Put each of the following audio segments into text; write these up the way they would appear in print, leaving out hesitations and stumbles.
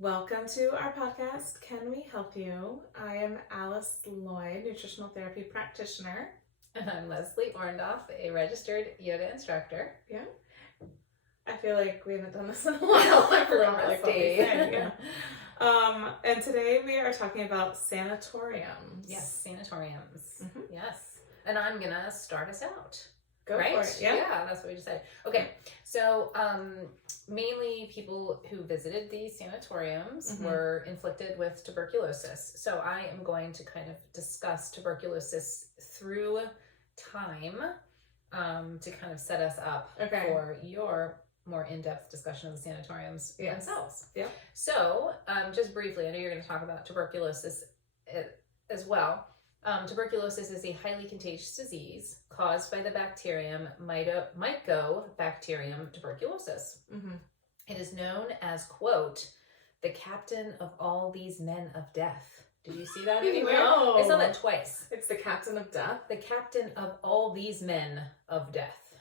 Welcome to our podcast, Can We Help You? I am Alice Lloyd, nutritional therapy practitioner. And I'm Leslie Orndorff, a registered yoga instructor. Yeah. I feel like we haven't done this in a while. I forgot what we said. Yeah. And today we are talking about sanatoriums. Yes, sanatoriums. Mm-hmm. Yes. And I'm going to start us out. Go right? for it. Yeah, that's what we just said. Okay, so mainly people who visited these sanatoriums were inflicted with tuberculosis. So I am going to kind of discuss tuberculosis through time to kind of set us up for your more in-depth discussion of the sanatoriums themselves. Yeah. So just briefly, I know you're going to talk about tuberculosis as well. Tuberculosis is a highly contagious disease caused by the bacterium Mycobacterium tuberculosis. Mm-hmm. It is known as, quote, the captain of all these men of death. Did you see that anywhere? No. I saw that twice. It's the captain of death? The captain of all these men of death.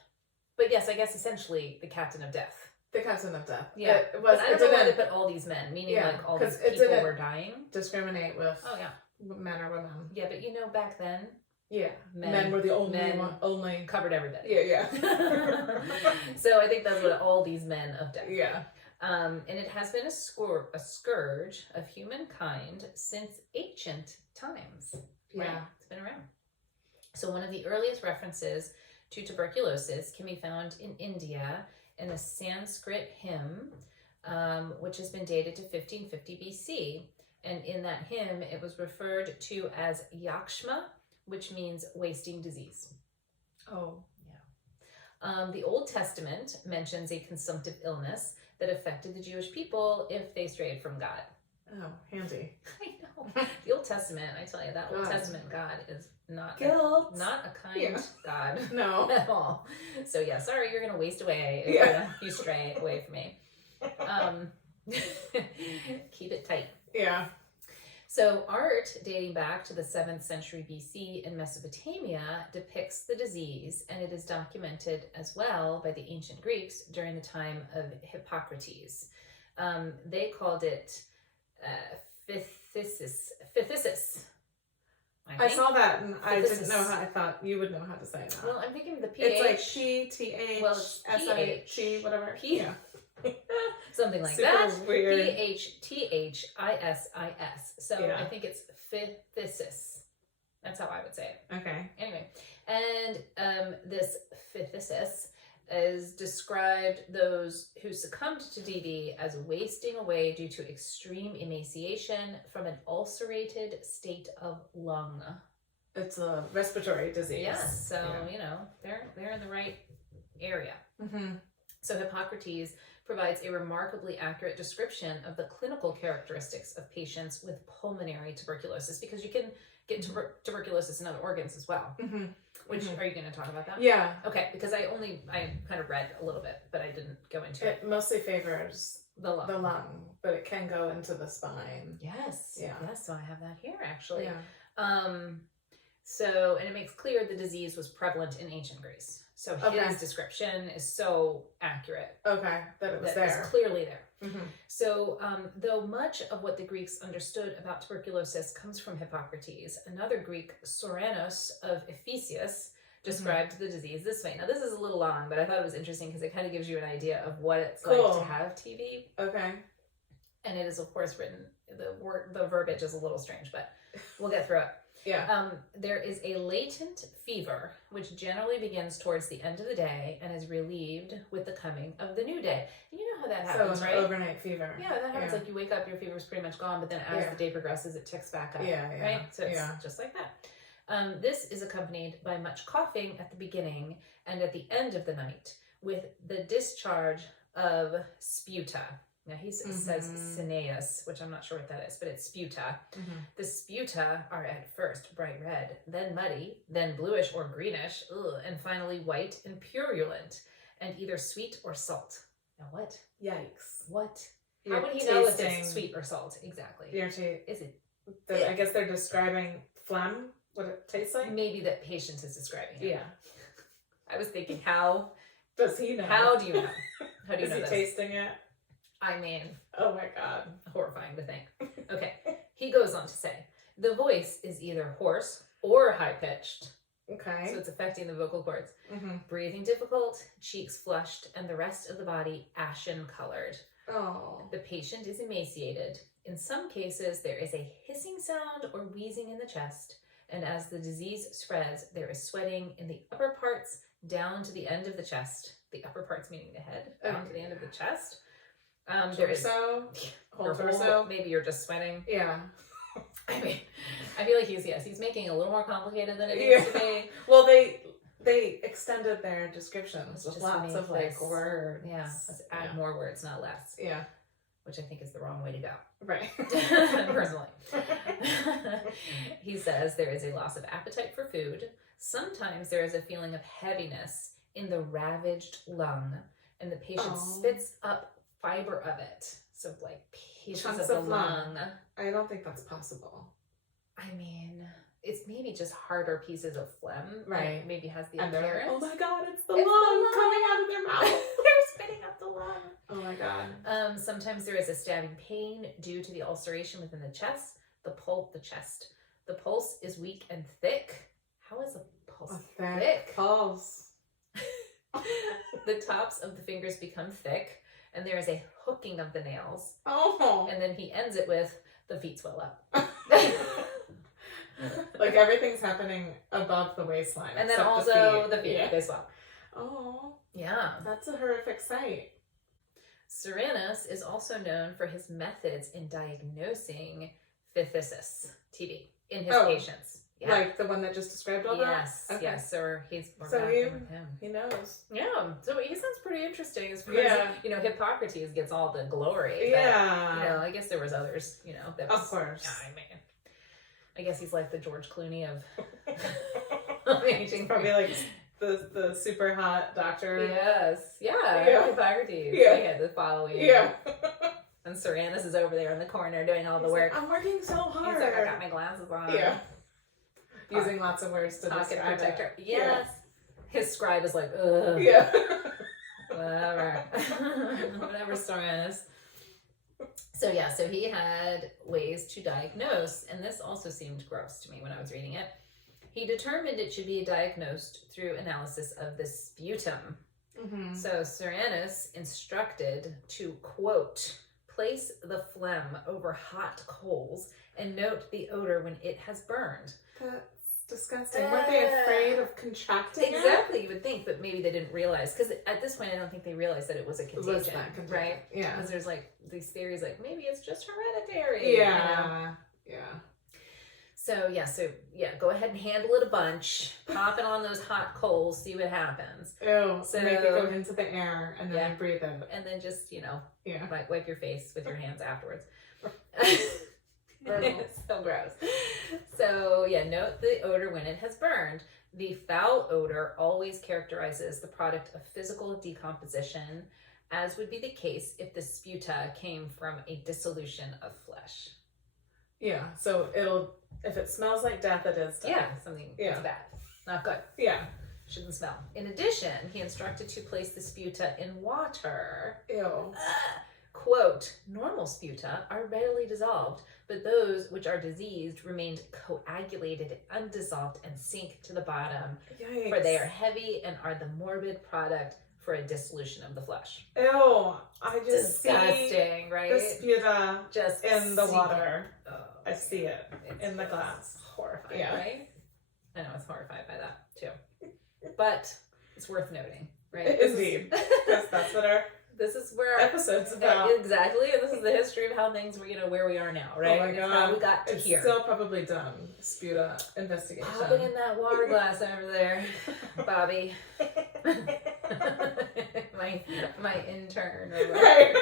But yes, I guess essentially the captain of death. The captain of death. Yeah. But I don't know why they put all these men, meaning like all these people were dying. Discriminate with... Oh, yeah. Men or women. Yeah, but you know, back then, men were the only covered everybody. Yeah. So I think that's what all these men of death. Yeah. And it has been a scourge of humankind since ancient times. Yeah. Right? It's been around. So one of the earliest references to tuberculosis can be found in India in a Sanskrit hymn, which has been dated to 1550 BC. And in that hymn, it was referred to as yakshma, which means wasting disease. Oh. Yeah. The Old Testament mentions a consumptive illness that affected the Jewish people if they strayed from God. Oh, handy. I know. The Old Testament, I tell you, that Old Testament God is not a kind God. No. At all. So yeah, sorry, you're going to waste away if you stray away from me. Keep it tight. Yeah. So art dating back to the 7th century BC in Mesopotamia depicts the disease, and it is documented as well by the ancient Greeks during the time of Hippocrates. They called it phthisis. I saw that, and I didn't know how. I thought you would know how to say that. Well, I'm thinking the PH. It's like PTH, SIT, whatever. Yeah. Something like Super that. Weird. PHTHISIS. So I think it's phthisis. That's how I would say it. Okay. Anyway, and this phthisis is described those who succumbed to DV as wasting away due to extreme emaciation from an ulcerated state of lung. It's a respiratory disease. Yes. So they're in the right area. Mm-hmm. So Hippocrates provides a remarkably accurate description of the clinical characteristics of patients with pulmonary tuberculosis, because you can get tuberculosis in other organs as well. Mm-hmm. Which, are you going to talk about that? Yeah. Okay, because I kind of read a little bit, but I didn't go into it. It mostly favors the lung, but it can go into the spine. Yes. Yeah. Yes, so I have that here, actually. Yeah. So, and it makes clear the disease was prevalent in ancient Greece. So his description is so accurate. Okay, that it was there. It's clearly there. Mm-hmm. So, though much of what the Greeks understood about tuberculosis comes from Hippocrates, another Greek, Soranus of Ephesus, described the disease this way. Now, this is a little long, but I thought it was interesting because it kind of gives you an idea of what it's like to have TB. Okay. And it is, of course, written, the verbiage is a little strange, but we'll get through it. Yeah. There is a latent fever, which generally begins towards the end of the day and is relieved with the coming of the new day. And you know how that happens, right? Overnight fever. Yeah, that happens. Like you wake up, your fever's pretty much gone, but then as the day progresses, it ticks back up. Yeah. Right? So it's just like that. This is accompanied by much coughing at the beginning and at the end of the night, with the discharge of sputa. Now he says cineus, which I'm not sure what that is, but it's sputa. Mm-hmm. The sputa are at first bright red, then muddy, then bluish or greenish, and finally white and purulent, and either sweet or salt. Now what? Yikes. What? How would he know if it's sweet or salt? Exactly. Is it? I guess they're describing phlegm, what it tastes like? Maybe that patient is describing it. Yeah. I was thinking, how does he know? How do you know? How do you know? Is he tasting it? I mean, oh my God. horrifying to think. Okay, he goes on to say, the voice is either hoarse or high-pitched. Okay. So it's affecting the vocal cords. Mm-hmm. Breathing difficult, cheeks flushed, and the rest of the body ashen-colored. Oh. The patient is emaciated. In some cases, there is a hissing sound or wheezing in the chest, and as the disease spreads, there is sweating in the upper parts down to the end of the chest. The upper parts meaning the head, down to the end of the chest. There is whole torso. Maybe you're just sweating. Yeah. I mean, I feel like he's making it a little more complicated than it needs to be. Well, they extended their descriptions with Just lots of like words. Yeah, let's add more words, not less. Yeah. Which I think is the wrong way to go. Right. Personally. He says there is a loss of appetite for food. Sometimes there is a feeling of heaviness in the ravaged lung, and the patient spits up fiber of it. So like pieces Chunks of the lung. I don't think that's possible. I mean, it's maybe just harder pieces of phlegm. Right. Like maybe has the And they're appearance. like, oh my God, it's the lung coming out of their mouth. They're spitting up the lung. Oh my God. Sometimes there is a stabbing pain due to the ulceration within the chest. The chest. The pulse is weak and thick. How is a pulse thick? Pulse. The tops of the fingers become thick, and there is a hooking of the nails. Oh. And then he ends it with, the feet swell up. Like everything's happening above the waistline. And then also the feet, yeah. they swell. Oh. Yeah. That's a horrific sight. Soranus is also known for his methods in diagnosing phthisis, TB, in his patients. Yeah. Like the one that just described all that? Yes, Okay. yes. Or he knows. Yeah, so he sounds pretty interesting as far as, Hippocrates gets all the glory. Yeah. But, I guess there was others, that Of course. I mean, I guess he's like the George Clooney of aging. Probably like the super hot doctor. Yes. Yeah. Hippocrates. Yeah. He had the following. Yeah. And Soranus is over there in the corner doing all the work. Like, I'm working so hard. He's like, I got my glasses on. Yeah. Using lots of words to describe protector. it. Yes. Yeah. His scribe is like, ugh. Yeah. Whatever. Whatever, Soranus. So he had ways to diagnose, and this also seemed gross to me when I was reading it. He determined it should be diagnosed through analysis of the sputum. Mm-hmm. So Soranus instructed to, quote, place the phlegm over hot coals and note the odor when it has burned. That's disgusting. Weren't they afraid of contracting Exactly, you would think, but maybe they didn't realize. Because at this point, I don't think they realized that it was a contagion, right? Yeah. Because there's like these theories like, maybe it's just hereditary. Yeah. Yeah. So go ahead and handle it a bunch. Pop it on those hot coals, see what happens. Oh, so make it go into the air and then breathe it. And then just, wipe your face with your hands afterwards. It's so gross. So, note the odor when it has burned. The foul odor always characterizes the product of physical decomposition, as would be the case if the sputa came from a dissolution of flesh. Yeah, so if it smells like death, it is death. It's bad. Not good. Yeah. Shouldn't smell. In addition, he instructed to place the sputa in water. Ew. Quote, normal sputa are readily dissolved, but those which are diseased remained coagulated, undissolved, and sink to the bottom. Yikes. For they are heavy and are the morbid product for a dissolution of the flesh. Ew. I just disgusting, right? The sputa just in the water. Oh, I see it in the glass. Horrifying, right? I know, I was horrified by that too. But it's worth noting, right? Indeed. Because that's what this is where our episode's about. Exactly. And this is the history of how things were, where we are now, right? Oh my God. How we got to here. It's still probably done. Sputa investigation. Pop it in that water glass over there, Bobby. my intern. Right.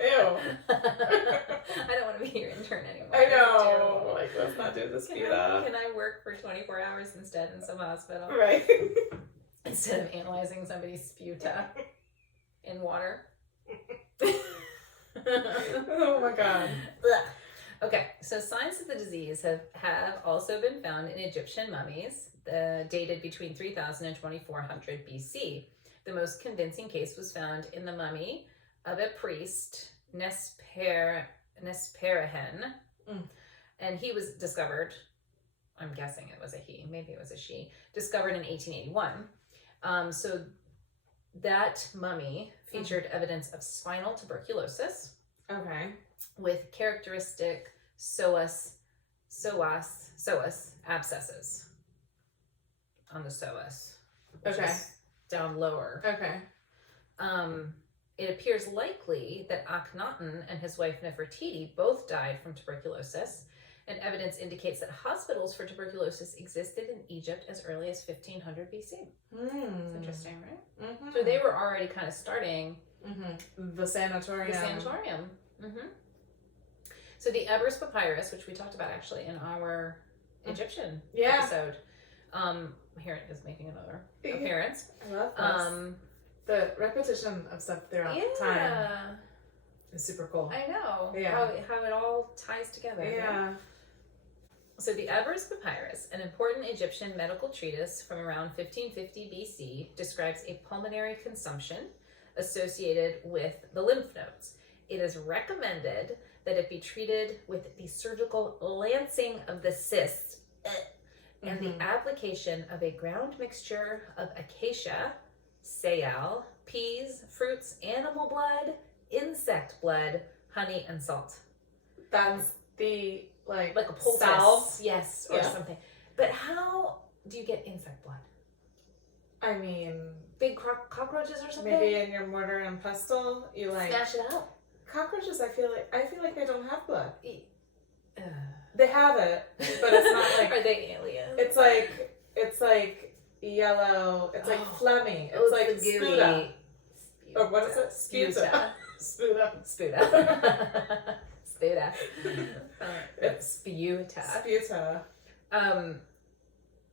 Ew. I don't want to be your intern anymore. I know. Like, let's not do the sputa. Can I work for 24 hours instead in some hospital? Right. Instead of analyzing somebody's sputa in water. Oh my God. Okay, so signs of the disease have also been found in Egyptian mummies dated between 3000 and 2400 BC. The most convincing case was found in the mummy of a priest, Nesperahen, and he was discovered, I'm guessing it was a he, maybe it was a she, discovered in 1881. So that mummy featured evidence of spinal tuberculosis. Okay. With characteristic psoas abscesses on the psoas. Okay. Down lower. Okay. It appears likely that Akhenaten and his wife Nefertiti both died from tuberculosis, and evidence indicates that hospitals for tuberculosis existed in Egypt as early as 1500 BC. It's interesting, right? Mm-hmm. So they were already kind of starting the sanatorium. So the Everest Papyrus, which we talked about actually in our Egyptian episode, here it is making another appearance. I love this. The repetition of stuff throughout time is super cool. I know. Yeah. How it all ties together. Yeah. Right? So the Everest Papyrus, an important Egyptian medical treatise from around 1550 BC, describes a pulmonary consumption associated with the lymph nodes. It is recommended that it be treated with the surgical lancing of the cyst and the application of a ground mixture of acacia, sayal, peas, fruits, animal blood, insect blood, honey, and salt. That's the like a poultice, salve? Yes, or something. But how do you get insect blood? I mean, big cockroaches or something? Maybe in your mortar and pestle, you like smash it out. Cockroaches, I feel like they don't have blood. They have it, but it's not like. Are they aliens? It's like yellow. It's like phlegmy. It's like sputa. Or what is it? Sputa. Sputa. Sputa. It's sputa. Sputa.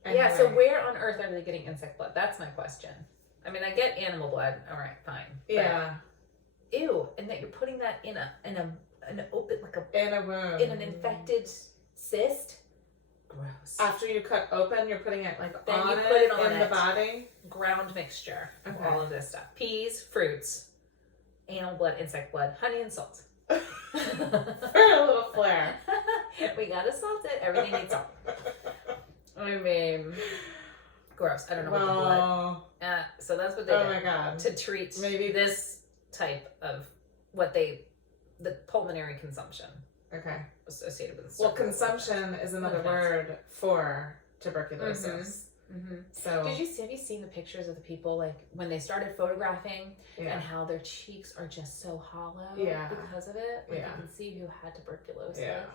Yeah, so where on earth are they getting insect blood? That's my question. I mean, I get animal blood. All right, fine. Yeah. Ew, and that you're putting that in an open, like in a wound, in an infected cyst. Gross. After you cut open, you're putting it like then on you put it on in the body. Ground mixture of all of this stuff: peas, fruits, animal blood, insect blood, honey, and salt. For a little flair. We gotta salt it. Everything needs salt. I mean, gross. I don't know what the blood. So that's what they did. Oh my god. To treat this type of the pulmonary consumption. Okay. Associated with the consumption is another word for tuberculosis. So have you seen the pictures of the people like when they started photographing and how their cheeks are just so hollow because of it? Like you can see who had tuberculosis. Yeah.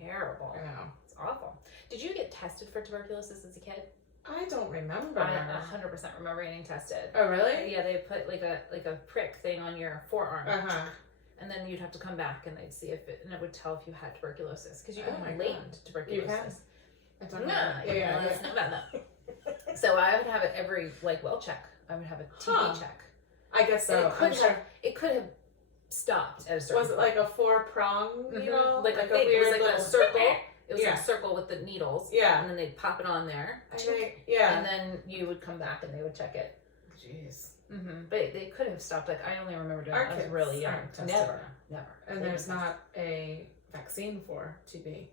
Terrible. I know. It's awful. Did you get tested for tuberculosis as a kid? I don't remember. I 100% remember getting tested. Oh really? Yeah, they put like a prick thing on your forearm. And then you'd have to come back and they'd see if it would tell if you had tuberculosis because you can have latent tuberculosis. I don't know. So I would have it every well check. I would have a TB check. I guess so. It could have stopped at a certain point. Was it like a 4-prong needle? Like a weird it was like a circle. It was like a circle with the needles. Yeah. And then they'd pop it on there. And then you would come back and they would check it. Jeez. But they could have stopped. Like I only remember doing it when I was really young. Never. And there's not a vaccine for TB.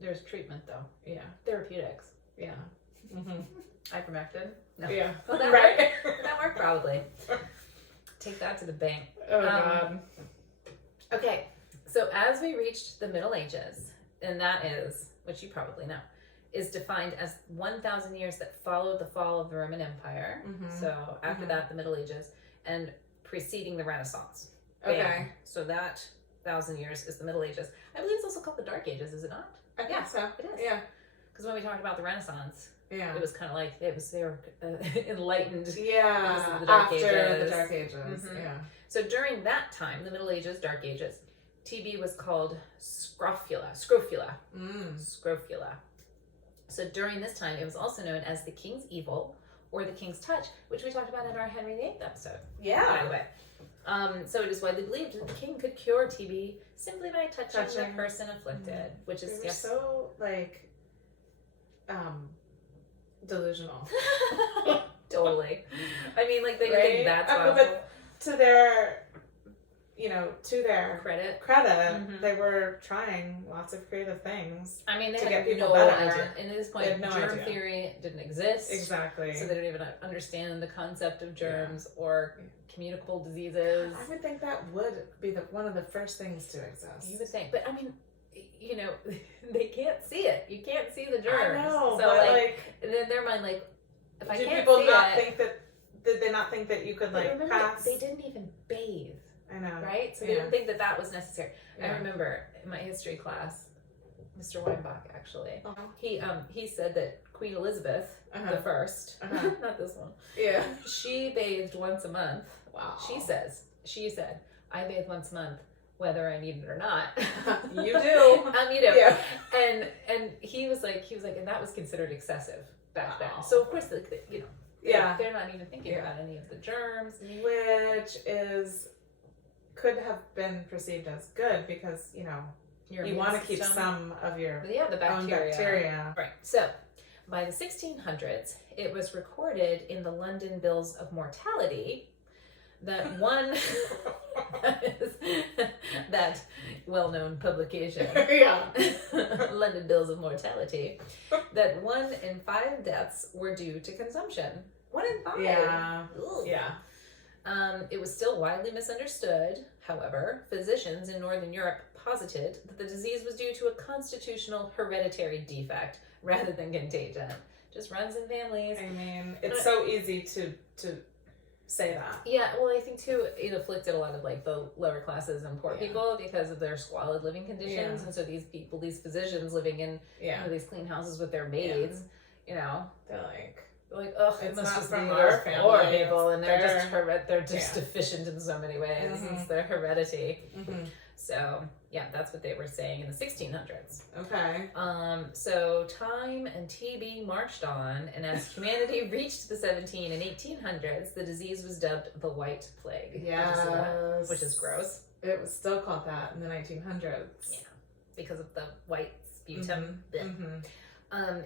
There's treatment though. Yeah. Therapeutics. Yeah. Ivermectin. No. Yeah. Will that work? Will that work? Probably. Take that to the bank. Oh god. Okay. So as we reached the Middle Ages, and that is, which you probably know, is defined as 1,000 years that followed the fall of the Roman Empire. So after that, the Middle Ages, and preceding the Renaissance. Okay. So that 1,000 years is the Middle Ages. I believe it's also called the Dark Ages, is it not? I think so. It is. Yeah. Because when we talked about the Renaissance, it was kind of like they were enlightened. Yeah. Because of the Dark Ages. After the Dark Ages. Yeah. So during that time, the Middle Ages, Dark Ages, TB was called scrofula. Scrofula. So during this time, it was also known as the King's Evil or the King's Touch, which we talked about in our Henry VIII episode. Yeah. By the way. So it is widely believed that the king could cure TB simply by touching the person afflicted, which is so delusional. Totally. I mean, like they would think that's possible. to their, to their credit, they were trying lots of creative things. I mean, they to had get people no better. idea. And at this point, germ theory didn't exist. Exactly. So they don't even understand the concept of germs or communicable diseases. I would think that would be one of the first things to exist. You would think, but I mean, they can't see it. You can't see the germs. I know, so but in their mind, if I do can't people see not it, think that? Did they not think that you could pass? They didn't even bathe. I know, right? So they didn't think that was necessary. Yeah. I remember in my history class, Mr. Weinbach actually, he said that Queen Elizabeth the first, not this one, she bathed once a month. Wow. She said, I bathe once a month, whether I need it or not. You do. You do. Yeah. And he was like, and that was considered excessive back then. So of course, they're not even thinking about any of the germs, which could have been perceived as good because you want to keep some of your the bacteria. Right. So by the 1600s, it was recorded in the London Bills of Mortality that one that well-known publication, London Bills of Mortality, that 1 in 5 deaths were due to consumption. 1 in 5. Yeah. Ooh. Yeah. It was still widely misunderstood. However, physicians in Northern Europe posited that the disease was due to a constitutional hereditary defect rather than contagion. Just runs in families. I mean, it's so easy to say that. Yeah, well, I think too, it afflicted a lot of the lower classes and poor people because of their squalid living conditions, and so these physicians living in these clean houses with their maids, they're like, ugh, it's must not just from be our those family. poor people, and they're just Yeah. deficient in so many ways. It's their heredity. Mm-hmm. So that's what they were saying in the 1600s. Okay. So time and TB marched on, and as humanity reached the 17 and 1800s, the disease was dubbed the White Plague. Yes. Which is gross. It was still called that in the 1900s. Yeah, because of the white sputum. Mm-hmm.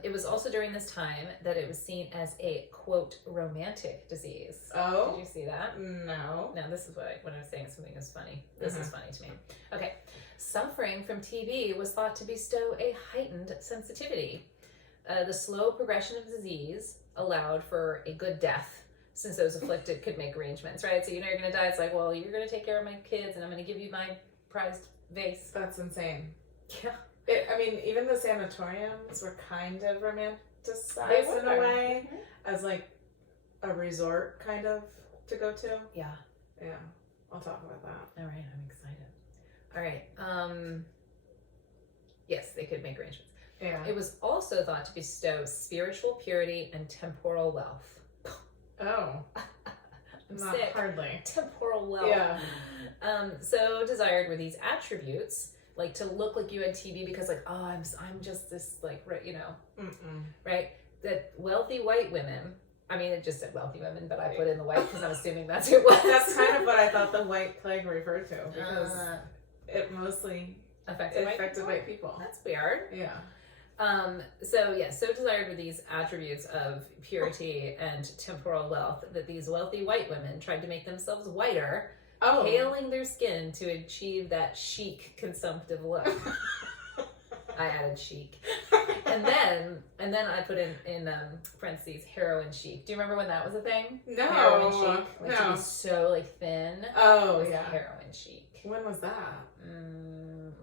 It was also during this time that it was seen as a, quote, romantic disease. Oh. Did you see that? No. Now, this is when I was saying something is funny. This is funny to me. Okay. Suffering from TB was thought to bestow a heightened sensitivity. The slow progression of disease allowed for a good death, since those afflicted could make arrangements, right? So you're going to die. It's like, well, you're going to take care of my kids, and I'm going to give you my prized vase. That's insane. Yeah. Even the sanatoriums were kind of romanticized in a way, as a resort kind of to go to. Yeah. Yeah. I'll talk about that. All right, I'm excited. All right. Yes, they could make arrangements. Yeah. It was also thought to bestow spiritual purity and temporal wealth. Oh. I'm Not sick. hardly. Temporal wealth. Yeah. So desired were these attributes, to look like you had TB because I'm just this right? That wealthy white women, it just said wealthy women, but I put in the white because I'm assuming that's who it was. That's kind of what I thought the White Plague referred to, because it mostly affected white people. That's weird. Yeah. So desired were these attributes of purity and temporal wealth that these wealthy white women tried to make themselves whiter, paling their skin to achieve that chic consumptive look. I added chic. And then I put in parentheses heroin chic. Do you remember when that was a thing? No. Heroin chic. To be so so heroin chic. When was that?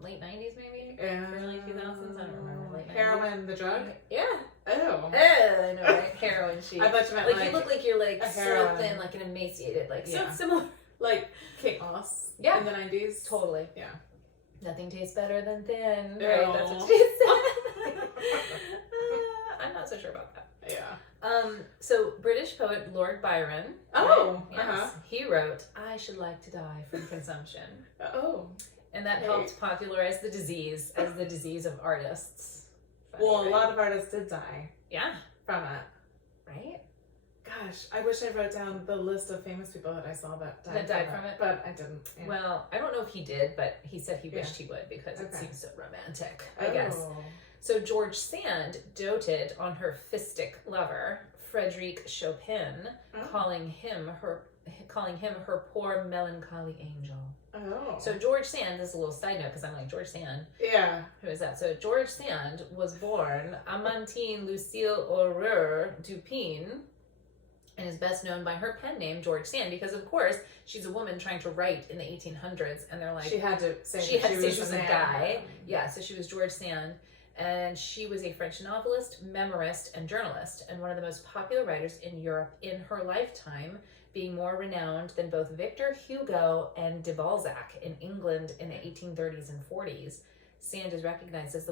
Late 90s maybe? Early 2000s? I don't remember. Late 90s. Heroin, the drug? Yeah. Oh. I know, right? Heroin chic. I thought you meant you look like you're so heroin. thin, an emaciated, so similar. Kate Moss. Yeah. In the 90s. Totally. Yeah. Nothing tastes better than thin. Ew. Right? That's what she said. I'm not so sure about that. Yeah. So British poet Lord Byron. Oh. Right? Yes. He wrote, "I should like to die from consumption." Oh. And that helped popularize the disease as the disease of artists. Funny, Well, right? a lot of artists did die. Yeah. From it. Right? Gosh, I wish I wrote down the list of famous people that I saw that died from it. But I didn't. Yeah. Well, I don't know if he did, but he said he wished he would because it seems so romantic, I guess. So George Sand doted on her fistic lover, Frédéric Chopin, calling him her calling him her poor melancholy angel. Oh. So George Sand, this is a little side note because I'm like, George Sand. Yeah. Who is that? So George Sand was born Amantine Lucille Aurore Dupin, and is best known by her pen name George Sand because, of course, she's a woman trying to write in the 1800s, and they're like, she had to say she was a a guy. Yeah, so she was George Sand, and she was a French novelist, memorist, and journalist, and one of the most popular writers in Europe in her lifetime, being more renowned than both Victor Hugo and de Balzac in England in the 1830s and 40s. Sand is recognized as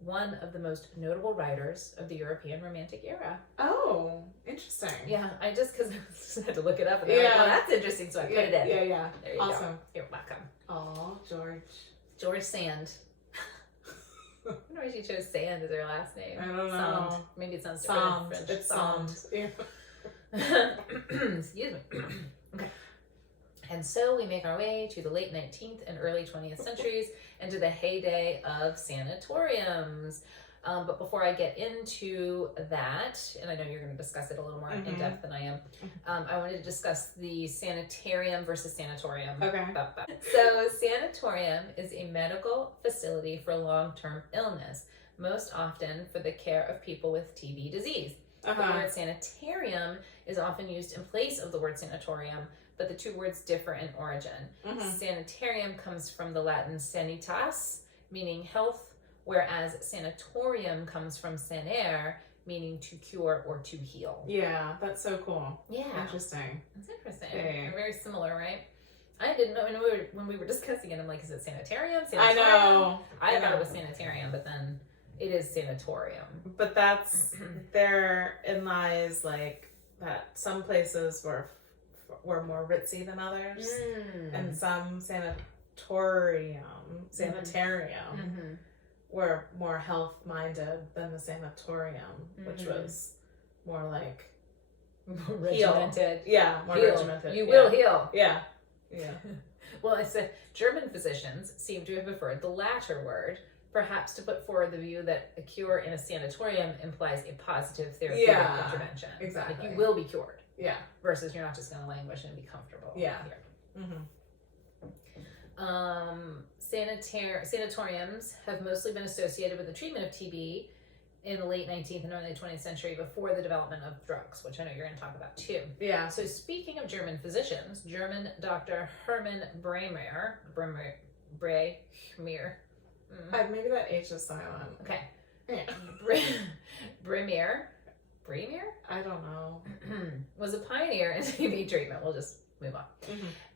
one of the most notable writers of the European Romantic era. Oh, interesting. Yeah, I just had to look it up, and they're like, oh, that's interesting, so I put it in. Yeah. There you awesome. go. You're welcome. Oh, George. George Sand. I wonder why she chose Sand as her last name. I don't know. Sand. Maybe it sounds different in French. It's Sand. Yeah. Excuse me. Okay. And so we make our way to the late 19th and early 20th centuries and to the heyday of sanatoriums. But before I get into that, and I know you're going to discuss it a little more in depth than I am, I wanted to discuss the sanitarium versus sanatorium. Okay. So sanatorium is a medical facility for long-term illness, most often for the care of people with TB disease. The word sanitarium is often used in place of the word sanatorium, but the two words differ in origin. Sanitarium comes from the Latin sanitas, meaning health, whereas sanatorium comes from sanare, meaning to cure or to heal. Yeah, that's so cool. Yeah. Interesting. That's interesting. Yeah. They're very similar, right? I didn't know, when we were discussing it, I'm like, is it sanitarium? I know. I thought it was sanitarium, but then it is sanatorium. But that's, therein lies like that some places were more ritzy than others, and some sanitarium were more health-minded than the sanatorium, which was more like regimented. Yeah, more heal. regimented. You will heal. Yeah. Well, I said German physicians seem to have preferred the latter word, perhaps to put forward the view that a cure in a sanatorium implies a positive therapeutic intervention. Exactly. Like you will be cured. Yeah. Versus you're not just going to languish and be comfortable. Yeah. Here. Sanatoriums have mostly been associated with the treatment of TB in the late 19th and early 20th century before the development of drugs, which I know you're going to talk about too. Yeah. So speaking of German physicians, German Dr. Hermann Bremer. Maybe that H is silent. Okay. Yeah. Bremer? I don't know. Was a pioneer in TB treatment. We'll just move on.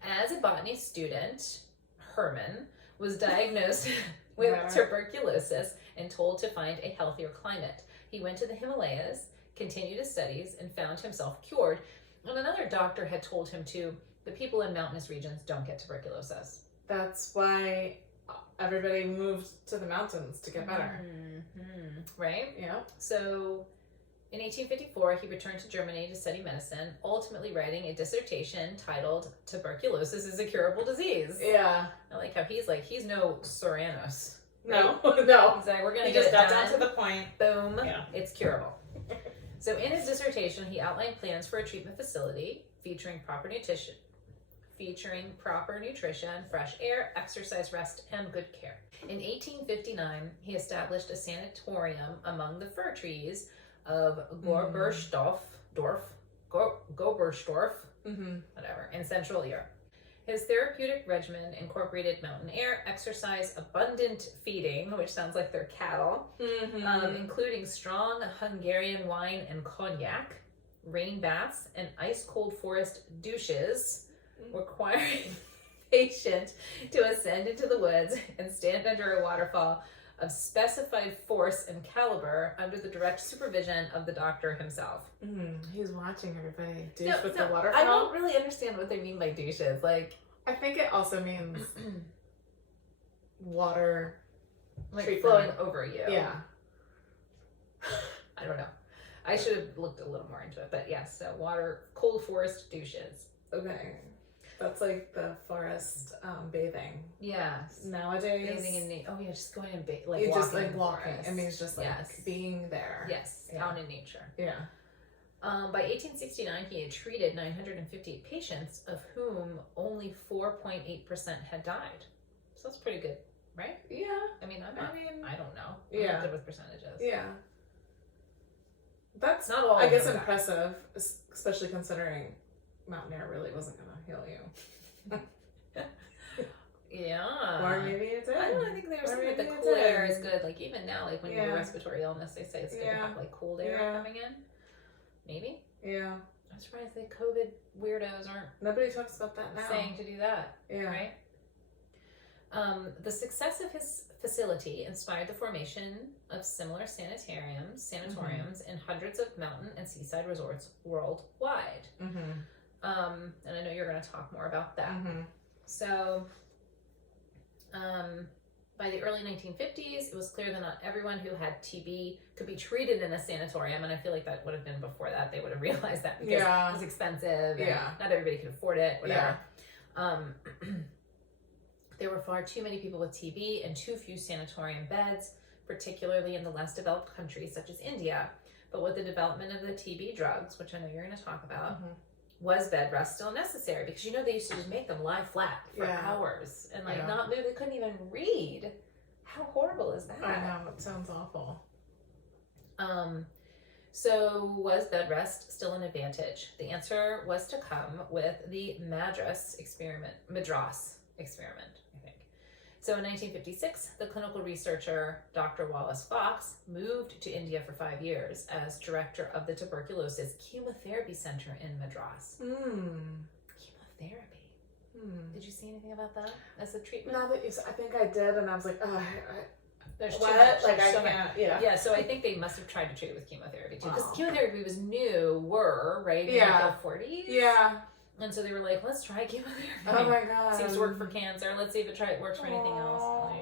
As a botany student, Hermann was diagnosed with tuberculosis and told to find a healthier climate. He went to the Himalayas, continued his studies, and found himself cured. And another doctor had told him the people in mountainous regions don't get tuberculosis. That's why everybody moved to the mountains to get better. Right? Yeah. So in 1854, he returned to Germany to study medicine, ultimately writing a dissertation titled Tuberculosis is a Curable Disease. Yeah. I like how he's no Soranos. No, right? no. He's like, we're going to just got done. down to the point. Boom. Yeah. It's curable. So in his dissertation, he outlined plans for a treatment facility featuring proper nutrition, fresh air, exercise, rest, and good care. In 1859, he established a sanatorium among the fir trees of Gobersdorf, whatever, in Central Europe. His therapeutic regimen incorporated mountain air, exercise, abundant feeding, which sounds like they're cattle, including strong Hungarian wine and cognac, rain baths, and ice-cold forest douches, requiring the patient to ascend into the woods and stand under a waterfall of specified force and caliber under the direct supervision of the doctor himself. He's watching everybody douche with the waterfall. I don't really understand what they mean by douches. Like, I think it also means water, like treatment. Flowing over you. Yeah. I don't know. I should have looked a little more into it, but yes. So cold forest douches. Okay. That's like the forest bathing. Yeah. Nowadays. Bathing in just going and you walking. just like walking. It means just like being there. Yes. Out in nature. Yeah. By 1869, he had treated 958 patients, of whom only 4.8% had died. So that's pretty good, right? Yeah. I mean, I don't know. I'm Yeah. not good with percentages. Yeah. That's not all. I guess impressive, especially considering mountain air really wasn't going to heal you. Yeah. Or maybe it did. I don't know, I think there's something like the cool air is good. Like even now, like when you have respiratory illness, they say it's good to have like cold air coming in. Maybe. Yeah. I'm surprised the COVID weirdos aren't. Nobody talks about that now. Saying to do that. Yeah. Right. The success of his facility inspired the formation of similar sanatoriums in hundreds of mountain and seaside resorts worldwide. And I know you're going to talk more about that. So, by the early 1950s, it was clear that not everyone who had TB could be treated in a sanatorium, and I feel like that would have been before that. They would have realized that because it was expensive, and not everybody could afford it, whatever. There were far too many people with TB and too few sanatorium beds, particularly in the less developed countries such as India. But with the development of the TB drugs, which I know you're going to talk about, was bed rest still necessary? Because they used to just make them lie flat for hours and not move. They couldn't even read. How horrible is that? I know, it sounds awful. So was bed rest still an advantage? The answer was to come with the Madras experiment, I think. So in 1956, the clinical researcher Dr. Wallace Fox moved to India for 5 years as director of the Tuberculosis Chemotherapy Center in Madras. Chemotherapy. Did you see anything about that as a treatment? Now that I think I did, and I was like, oh, there's what? Too much. Like there's I can't. Yeah. So I think they must have tried to treat it with chemotherapy too, because chemotherapy was newer, right? In the 40s. Yeah. And so they were like, let's try chemotherapy. Oh my god. Seems to work for cancer. Let's see if it works for anything else.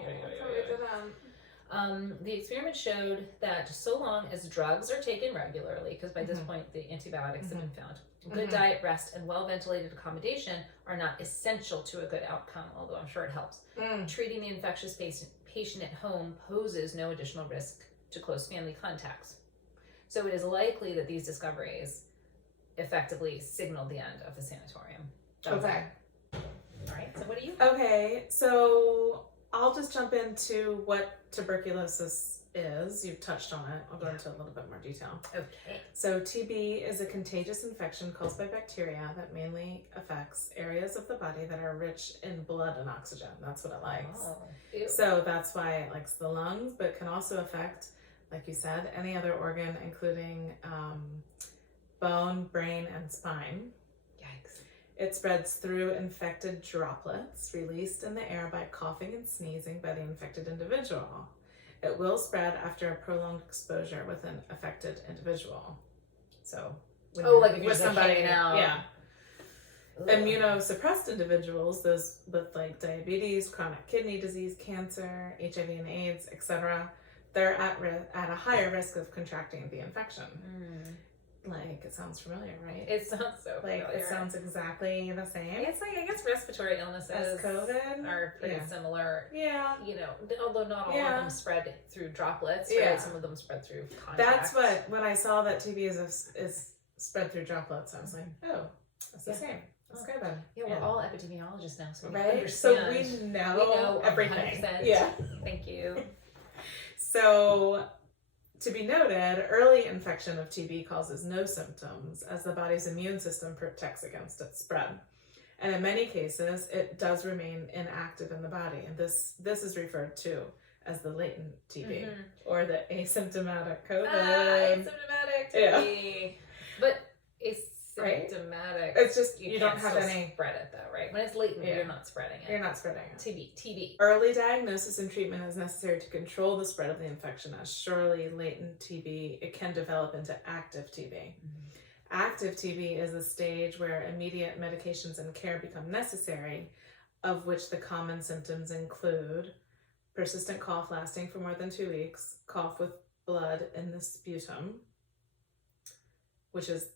The experiment showed that so long as drugs are taken regularly, because by this point the antibiotics have been found, good diet, rest, and well-ventilated accommodation are not essential to a good outcome, although I'm sure it helps. Treating the infectious patient at home poses no additional risk to close family contacts. So it is likely that these discoveries effectively signaled the end of the sanatorium. Okay. All right, so what do you? Okay, so I'll just jump into what tuberculosis is. You've touched on it. I'll go into a little bit more detail. Okay. So TB is a contagious infection caused by bacteria that mainly affects areas of the body that are rich in blood and oxygen. That's what it likes. Ew. So that's why it likes the lungs, but can also affect, like you said, any other organ, including bone, brain, and spine. Yikes. It spreads through infected droplets released in the air by coughing and sneezing by the infected individual. It will spread after a prolonged exposure with an affected individual. So, like if you're with somebody hanging out. Yeah. Immunosuppressed individuals, those with like diabetes, chronic kidney disease, cancer, HIV and AIDS, etc., they're at a higher risk of contracting the infection. Like, it sounds familiar, right? It sounds so familiar. It sounds exactly the same. It's like, I guess respiratory illnesses as COVID are pretty similar. Yeah. Although not all of them spread through droplets, right? Some of them spread through That's contact. when I saw that TB is spread through droplets, I was like, oh, it's the same. That's good then. Yeah, we're all epidemiologists now, so we understand. So we know everything. 100%. Yeah. Thank you. So, to be noted, early infection of TB causes no symptoms as the body's immune system protects against its spread. And in many cases, it does remain inactive in the body. And this is referred to as the latent TB or the asymptomatic COVID. Asymptomatic TB. Yeah. But asymptomatic. It's just you don't have any spread it though, right? When it's latent, you're not spreading it. You're not spreading it. TB. Early diagnosis and treatment is necessary to control the spread of the infection, as surely latent TB, it can develop into active TB. Active TB is a stage where immediate medications and care become necessary, of which the common symptoms include persistent cough lasting for more than 2 weeks, cough with blood in the sputum, which is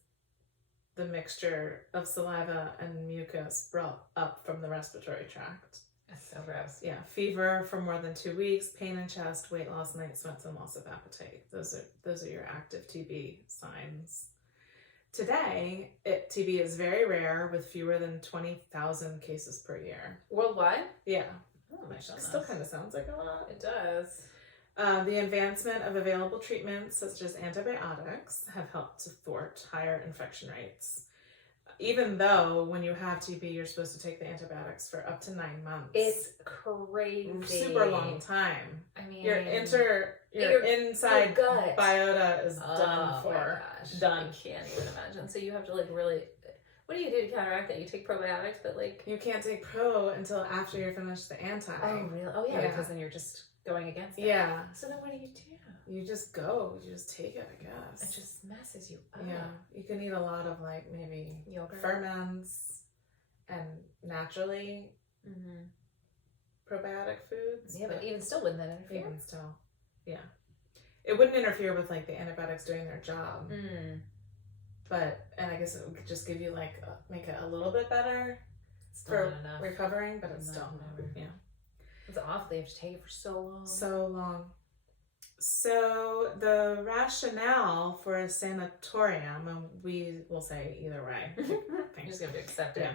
the mixture of saliva and mucus brought up from the respiratory tract. That's so gross. Yeah, fever for more than 2 weeks, pain in chest, weight loss, night sweats, and loss of appetite. Those are your active TB signs. Today, TB is very rare with fewer than 20,000 cases per year. Worldwide? Yeah. Oh my goodness. Still kind of sounds like a lot. It does. The advancement of available treatments, such as antibiotics, have helped to thwart higher infection rates. Even though when you have TB, you're supposed to take the antibiotics for up to 9 months. It's crazy. Super long time. I mean, your inside gut. biota is done for. Oh my gosh. Done. I can't even imagine. So you have to like really. What do you do to counteract that? You take probiotics, but like you can't take pro until after you're finished the anti. Oh really? Oh yeah, because then you're just going against it. Yeah. So then what do? You just go. You just take it, I guess. It just messes you up. Yeah. You can eat a lot of like maybe yogurt, ferments, and naturally probiotic foods. Yeah, but even still, wouldn't that interfere? Even still, yeah. It wouldn't interfere with like the antibiotics doing their job. But, and I guess it would just give you like, make it a little bit better for recovering, but it's still, yeah. It's awful. You have to take it for so long. So long. So the rationale for a sanatorium, and we will say either way. I'm just going to accept it.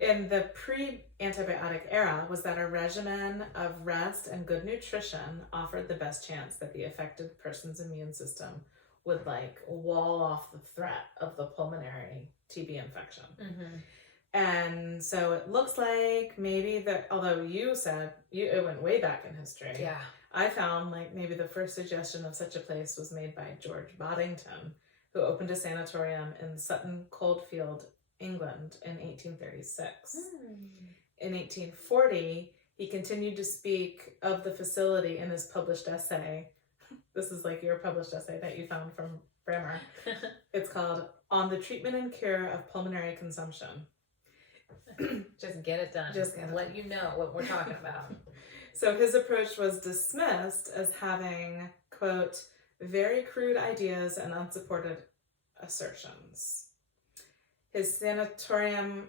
Yeah. In the pre-antibiotic era was that a regimen of rest and good nutrition offered the best chance that the affected person's immune system would like wall off the threat of the pulmonary TB infection. And so it looks like maybe that, although you said it went way back in history. Yeah. I found like maybe the first suggestion of such a place was made by George Boddington, who opened a sanatorium in Sutton Coldfield, England in 1836. In 1840, he continued to speak of the facility in his published essay. This is like your published essay that you found from Brammer. It's called On the Treatment and Cure of Pulmonary Consumption. Just get it done. Just let you know what we're talking about. So his approach was dismissed as having, quote, very crude ideas and unsupported assertions. His sanatorium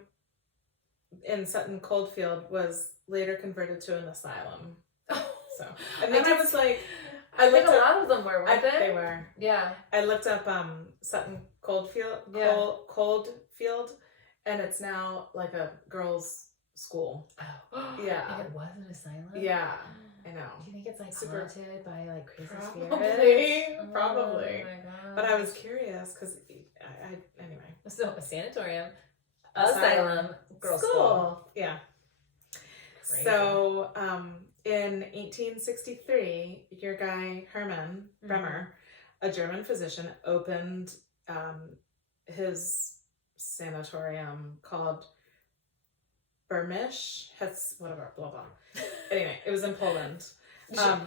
in Sutton Coldfield was later converted to an asylum. So I think it was like, I think a lot of them were, weren't they? They were. Yeah. I looked up Sutton Coldfield, Coldfield, and it's now like a girls' school. Oh. Yeah. And it was an asylum? Yeah. I know. Do you think it's like Super haunted by like crazy Probably. spirits? Probably. Oh my god. But I was curious because anyway. So a sanatorium, asylum, girls' school. Yeah. Crazy. So in 1863, your guy Hermann Bremer, a German physician, opened his sanatorium called Bermisch, whatever, blah blah. Anyway, it was in Poland.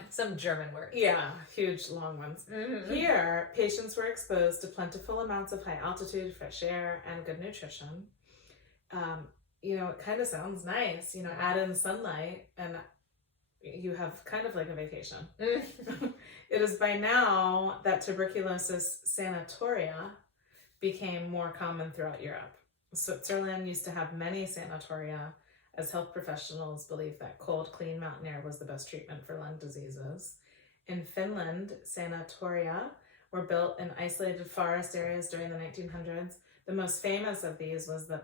Some German word. Yeah, huge long ones. Here, patients were exposed to plentiful amounts of high altitude, fresh air, and good nutrition. It kind of sounds nice. Add in sunlight, and you have kind of like a vacation. It is by now that tuberculosis sanatoria became more common throughout Europe. Switzerland used to have many sanatoria, as health professionals believed that cold, clean mountain air was the best treatment for lung diseases. In Finland, sanatoria were built in isolated forest areas during the 1900s. The most famous of these was the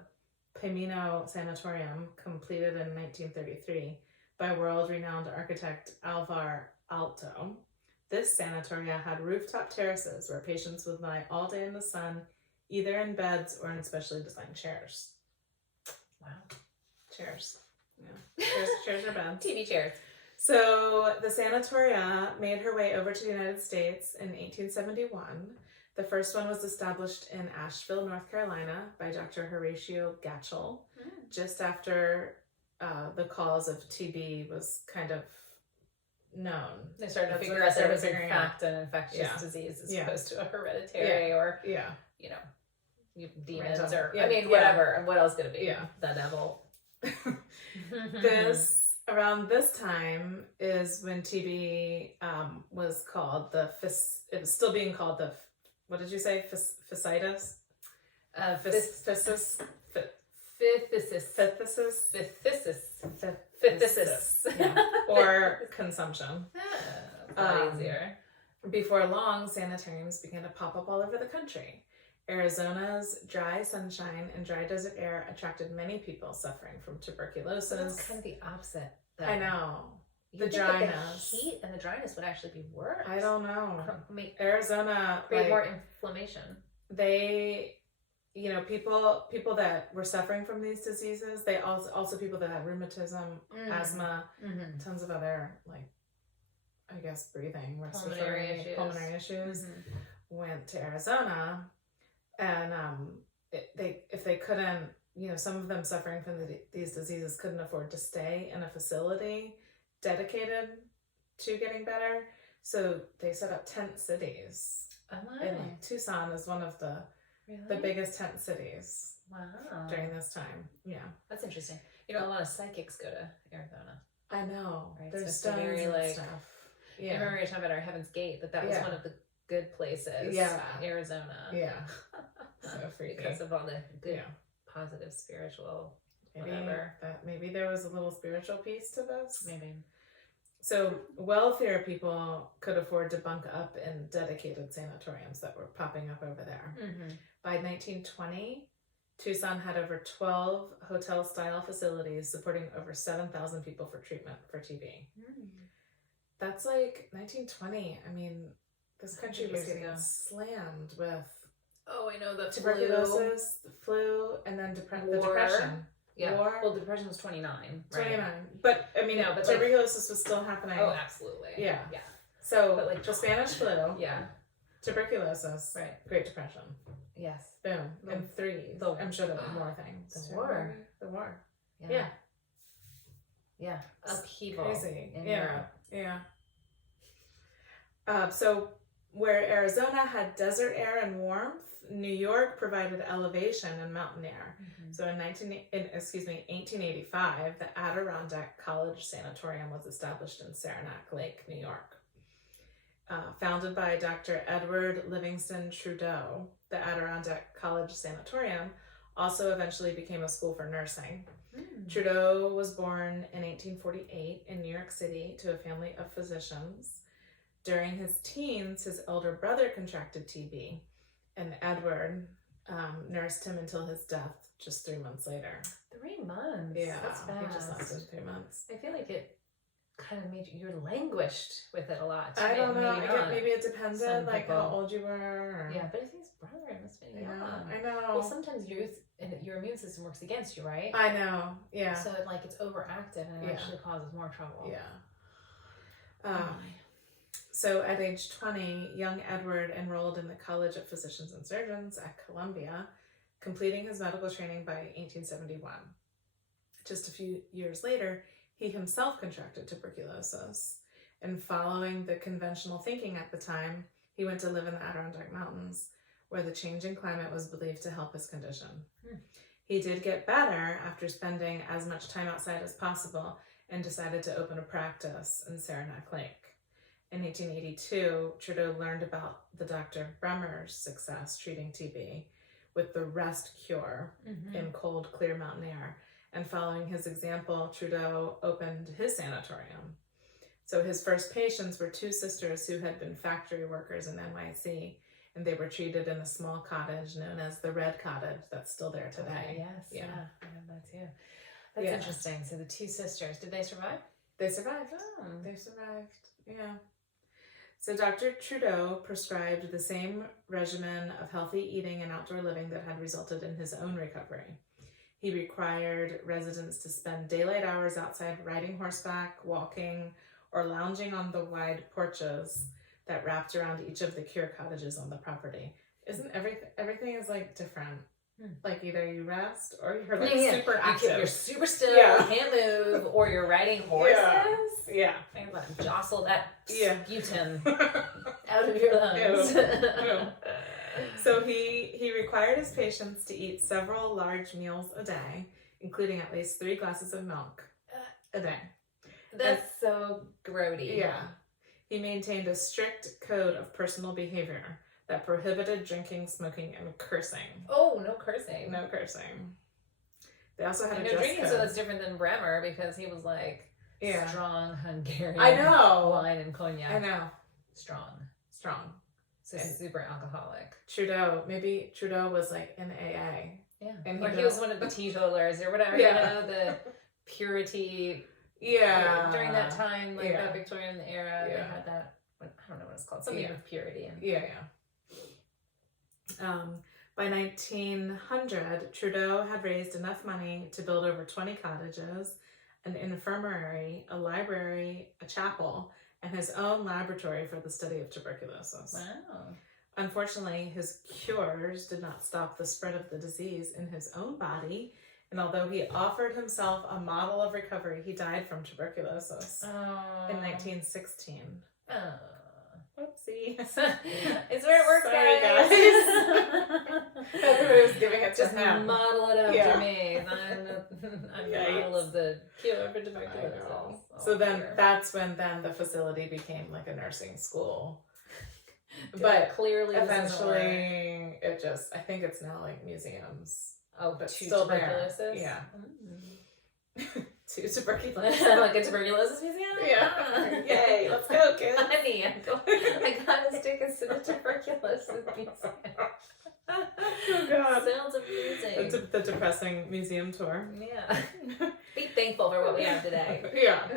Pimino Sanatorium, completed in 1933 by world-renowned architect Alvar Aalto. This sanatoria had rooftop terraces where patients would lie all day in the sun, either in beds or in specially designed chairs. Wow. Chairs. Yeah. Chairs or beds. TV chairs. So the sanatoria made her way over to the United States in 1871. The first one was established in Asheville, North Carolina by Dr. Horatio Gatchell, just after the cause of TB was kind of known. They started to figure out there was in fact an infectious disease as opposed to a hereditary or demons or whatever. And what else could it be? Yeah. The devil. Around this time is when TB was called it was still being called the, what did you say? Physitis? Physis? Physis. Yeah. Or consumption. That's easier. Before long, sanatoriums began to pop up all over the country. Arizona's dry sunshine and dry desert air attracted many people suffering from tuberculosis. So that's kind of the opposite, though. I know. The dryness. The heat and the dryness would actually be worse. I don't know. Make Arizona create more inflammation. They, people that were suffering from these diseases, they also people that had rheumatism, asthma, tons of other, I guess, breathing, respiratory, pulmonary issues, went to Arizona, and if they couldn't, some of them suffering from these diseases couldn't afford to stay in a facility dedicated to getting better, so they set up tent cities. And Tucson is one of the biggest tent cities. Wow. During this time. Yeah. That's interesting. A lot of psychics go to Arizona. I know. Right? There's so stones very, and stuff. Yeah. I remember you were talking about our Heaven's Gate, that was one of the good places. Yeah. Arizona. Yeah. So freaky. Because of all the good, positive, spiritual, whatever. Maybe there was a little spiritual piece to this. Maybe. So wealthier people could afford to bunk up in dedicated sanatoriums that were popping up over there. By 1920, Tucson had over 12 hotel-style facilities supporting over 7,000 people for treatment for TB. That's 1920. I mean, this country was getting slammed with I know, the tuberculosis, the flu, and then the Depression. Yeah. War. Well, the Depression was 29. 29. But, I mean, tuberculosis was still happening. Oh, absolutely. Yeah. Yeah. So, the Spanish flu. Yeah. Tuberculosis. Right. Great Depression. Yes. Boom. And three. I'm sure there were more things. The war. The war. Yeah. Yeah. Upheaval. Crazy. In Yeah. Europe. Yeah. So, where Arizona had desert air and warmth, New York provided elevation and mountain air. So in 1885, the Adirondack College Sanatorium was established in Saranac Lake, New York. Founded by Dr. Edward Livingston Trudeau, the Adirondack College Sanatorium also eventually became a school for nursing. Trudeau was born in 1848 in New York City to a family of physicians. During his teens, his elder brother contracted TB, and Edward nursed him until his death just 3 months later. 3 months? Yeah, That's fast. he just lasted 3 months. I feel like it kind of made you languished with it a lot. I don't know. Maybe it depended, how old you were. Or... Yeah, but I think his brother must have been young. I know. Well, sometimes youth and your immune system works against you, right? I know. Yeah. So it's overactive and it actually causes more trouble. Yeah. So at age 20, young Edward enrolled in the College of Physicians and Surgeons at Columbia, completing his medical training by 1871. Just a few years later, he himself contracted tuberculosis, and following the conventional thinking at the time, he went to live in the Adirondack Mountains, where the changing climate was believed to help his condition. He did get better after spending as much time outside as possible and decided to open a practice in Saranac Lake. In 1882, Trudeau learned about the Dr. Bremer's success treating TB with the rest cure in cold, clear mountain air. And following his example, Trudeau opened his sanatorium. So his first patients were two sisters who had been factory workers in NYC, and they were treated in a small cottage known as the Red Cottage that's still there today. Yes, yeah, I know that too. That's interesting. So the two sisters, did they survive? They survived. Oh. They survived, yeah. So Dr. Trudeau prescribed the same regimen of healthy eating and outdoor living that had resulted in his own recovery. He required residents to spend daylight hours outside riding horseback, walking, or lounging on the wide porches that wrapped around each of the cure cottages on the property. Isn't everything is different? Either you rest or you're super active. You're super still, you can't move, or you're riding horses. Yeah. I'm going to jostle that sputum out of your lungs. So he required his patients to eat several large meals a day, including at least 3 glasses of milk a day. That's so grody. Yeah. He maintained a strict code of personal behavior that prohibited drinking, smoking, and cursing. Oh, no cursing. No cursing. They also had a dress drinking, code. So that's different than Bremer because he was strong Hungarian I know. wine and cognac. I know. Strong. So super alcoholic. Maybe Trudeau was like in AA. Yeah. And or he was one of the teetotalers or whatever, Yeah. the purity. Yeah. During that time, like Yeah. that Victorian era, they Yeah. had that, I don't know what it's called, something with purity. And... Yeah. By 1900, Trudeau had raised enough money to build over 20 cottages, an infirmary, a library, a chapel, and his own laboratory for the study of tuberculosis. Wow. Unfortunately, his cures did not stop the spread of the disease in his own body, and although he offered himself a model of recovery, he died from tuberculosis in 1916. Oh. Whoopsie. It's where it works, Sorry, guys. Everybody was giving it to Just him. model it after me. I'm the Yikes. model of the cure for tuberculosis. Oh, so then dear. that's when the facility became like a nursing school. But clearly eventually I think it's now like museums. Oh, but to still tuberculosis? There. Yeah. Mm. To tuberculosis. Like a tuberculosis museum? Yeah. Yay, let's go, kids. Honey, I gotta stick us to the tuberculosis museum. Oh God. Sounds amazing. The depressing museum tour. Yeah. Be thankful for what we have today. Yeah.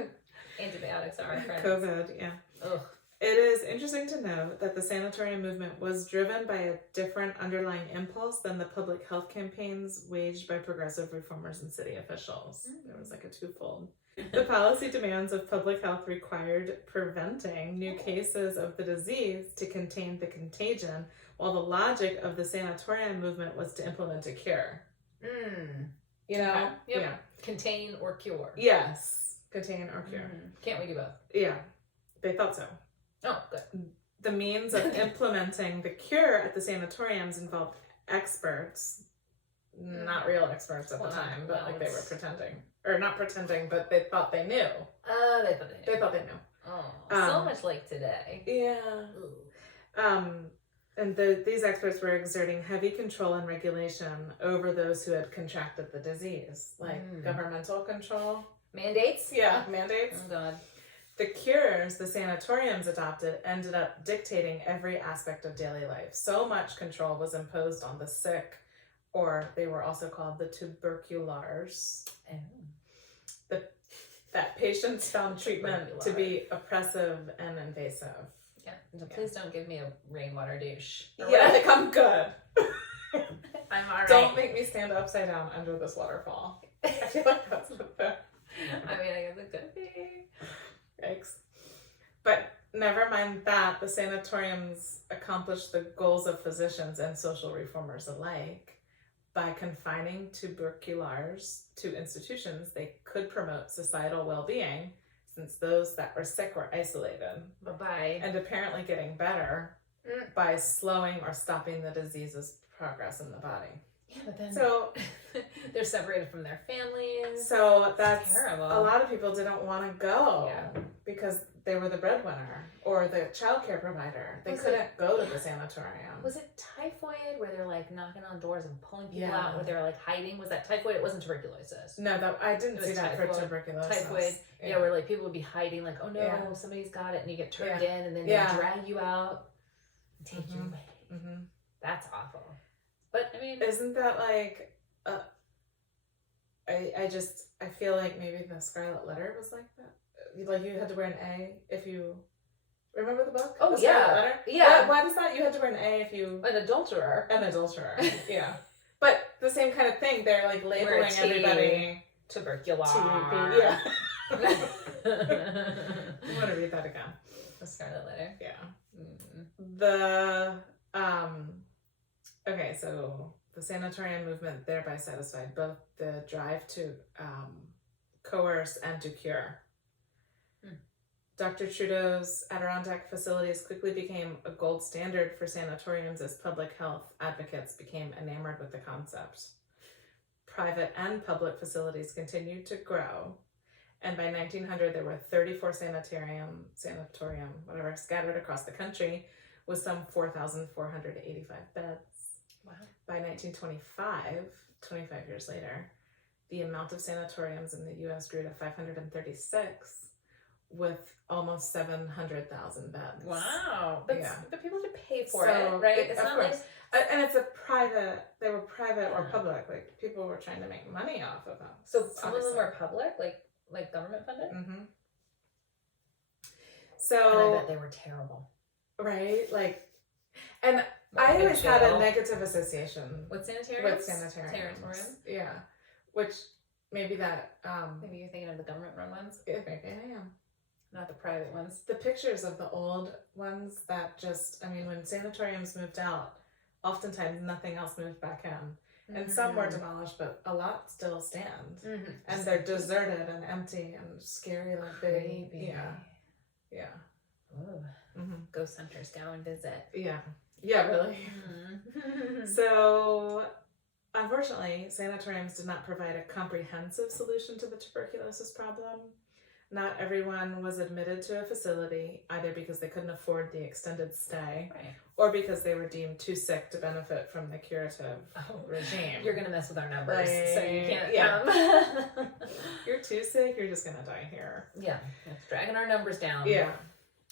Antibiotics are our friends. COVID, yeah. Ugh. It is interesting to note that the sanatorium movement was driven by a different underlying impulse than the public health campaigns waged by progressive reformers and city officials. There was like a twofold. The policy demands of public health required preventing new cases of the disease to contain the contagion, while the logic of the sanatorium movement was to implement a cure. You know? Okay. Yep. Yeah. Contain or cure. Yes. Contain or cure. Can't we do both? Yeah. They thought so. Oh, good. The means of implementing the cure at the sanatoriums involved experts, not real experts at the time, but like they were pretending. Or not pretending, but they thought they knew. They thought they knew. They thought they knew. Oh, so much like today. Yeah. And these experts were exerting heavy control and regulation over those who had contracted the disease, like governmental control. Mandates? Yeah, mandates. Oh, God. The cures the sanatoriums adopted ended up dictating every aspect of daily life. So much control was imposed on the sick, or they were also called the tuberculars. That patients found treatment to be oppressive and invasive. Yeah. No, please don't give me a rainwater douche. Yeah, like I'm good. I'm alright. Don't make me stand upside down under this waterfall. I feel like that's what the... I mean, I guess it could be. Yikes. But never mind that, the sanatoriums accomplished the goals of physicians and social reformers alike. By confining tuberculars to institutions, they could promote societal well-being, since those that were sick were isolated. Bye-bye. And apparently getting better by slowing or stopping the disease's progress in the body. Yeah, but then so they're separated from their families. So that's terrible. A lot of people didn't want to go because they were the breadwinner or the childcare provider. They couldn't go to the sanatorium. Was it typhoid where they're like knocking on doors and pulling people out where they're like hiding? Was that typhoid? It wasn't tuberculosis. No, I didn't see that for tuberculosis. Typhoid. Yeah, where like people would be hiding like, oh no, somebody's got it, and you get turned in and then they drag you out and take you away. That's awful. But I mean, isn't that like I feel like maybe the Scarlet Letter was like that. Like you had to wear an A if you remember the book. Oh, the Scarlet Letter? Yeah. Why does that? You had to wear an A if you an adulterer. An adulterer. Yeah. But the same kind of thing. They're like labeling everybody tubercular. Yeah. I want to read that again. The Scarlet Letter. Yeah. Okay, so the sanatorium movement thereby satisfied both the drive to coerce and to cure. Dr. Trudeau's Adirondack facilities quickly became a gold standard for sanatoriums as public health advocates became enamored with the concept. Private and public facilities continued to grow, and by 1900 there were 34 sanatorium, whatever, scattered across the country with some 4,485 beds. Wow. By 1925, 25 years later, the amount of sanatoriums in the U.S. grew to 536, with almost 700,000 beds. Wow. But people have to pay for So, it, right? It's of not course. like... And it's they were private or public. Like, people were trying to make money off of them. So some of them were public, like government funded? Mm-hmm. So... And I bet they were terrible. Right? Like, and I always had a negative association with sanitariums. With sanitariums. Yeah. Which maybe that maybe you're thinking of the government run ones. Maybe I am. Not the private ones. The pictures of the old ones that just, I mean, when sanatoriums moved out, oftentimes nothing else moved back in. And some were demolished, but a lot still stand. Mm-hmm. And they're deserted and empty and scary, like big. Yeah. Mm-hmm. Ghost hunters go and visit. Yeah, really. Mm-hmm. So, unfortunately, sanatoriums did not provide a comprehensive solution to the tuberculosis problem. Not everyone was admitted to a facility, either because they couldn't afford the extended stay, or because they were deemed too sick to benefit from the curative regime. You're going to mess with our numbers, so you can't. You're too sick, you're just going to die here. Yeah, it's dragging our numbers down. Yeah.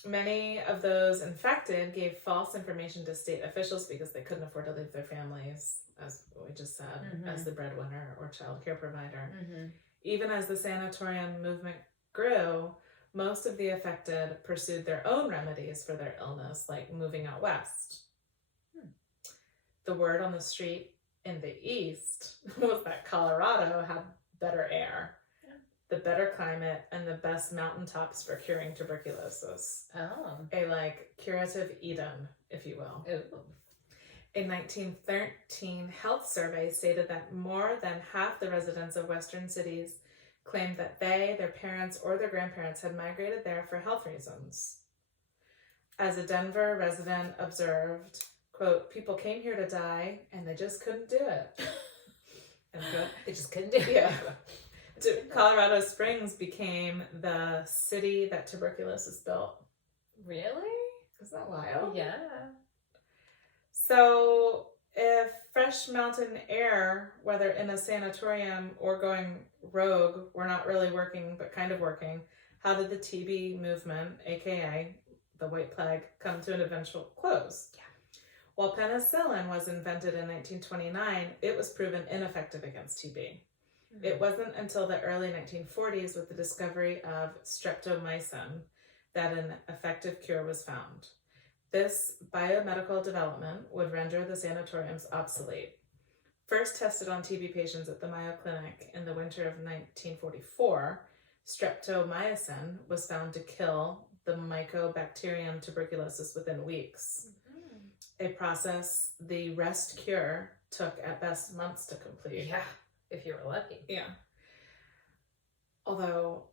Many of those infected gave false information to state officials because they couldn't afford to leave their families, as we just said, as the breadwinner or child care provider. Mm-hmm. Even as the sanatorium movement grew, most of the affected pursued their own remedies for their illness, like moving out west. The word on the street in the east was that Colorado had better air, the better climate, and the best mountaintops for curing tuberculosis. A curative Eden, if you will. Ooh. A 1913 health survey stated that more than half the residents of Western cities claimed that they, their parents, or their grandparents had migrated there for health reasons. As a Denver resident observed, quote, "People came here to die, and they just couldn't do it." They just couldn't do it. Yeah. Colorado Springs became the city that tuberculosis built. Really? Isn't that wild? Yeah. So, if fresh mountain air, whether in a sanatorium or going rogue, were not really working, but kind of working, how did the TB movement, aka the White Plague, come to an eventual close? Yeah. While penicillin was invented in 1929, it was proven ineffective against TB. Mm-hmm. It wasn't until the early 1940s, with the discovery of streptomycin, that an effective cure was found. This biomedical development would render the sanatoriums obsolete. First tested on TB patients at the Mayo Clinic in the winter of 1944, streptomycin was found to kill the Mycobacterium tuberculosis within weeks. Mm-hmm. A process the rest cure took at best months to complete. Yeah, if you were lucky. Yeah. Although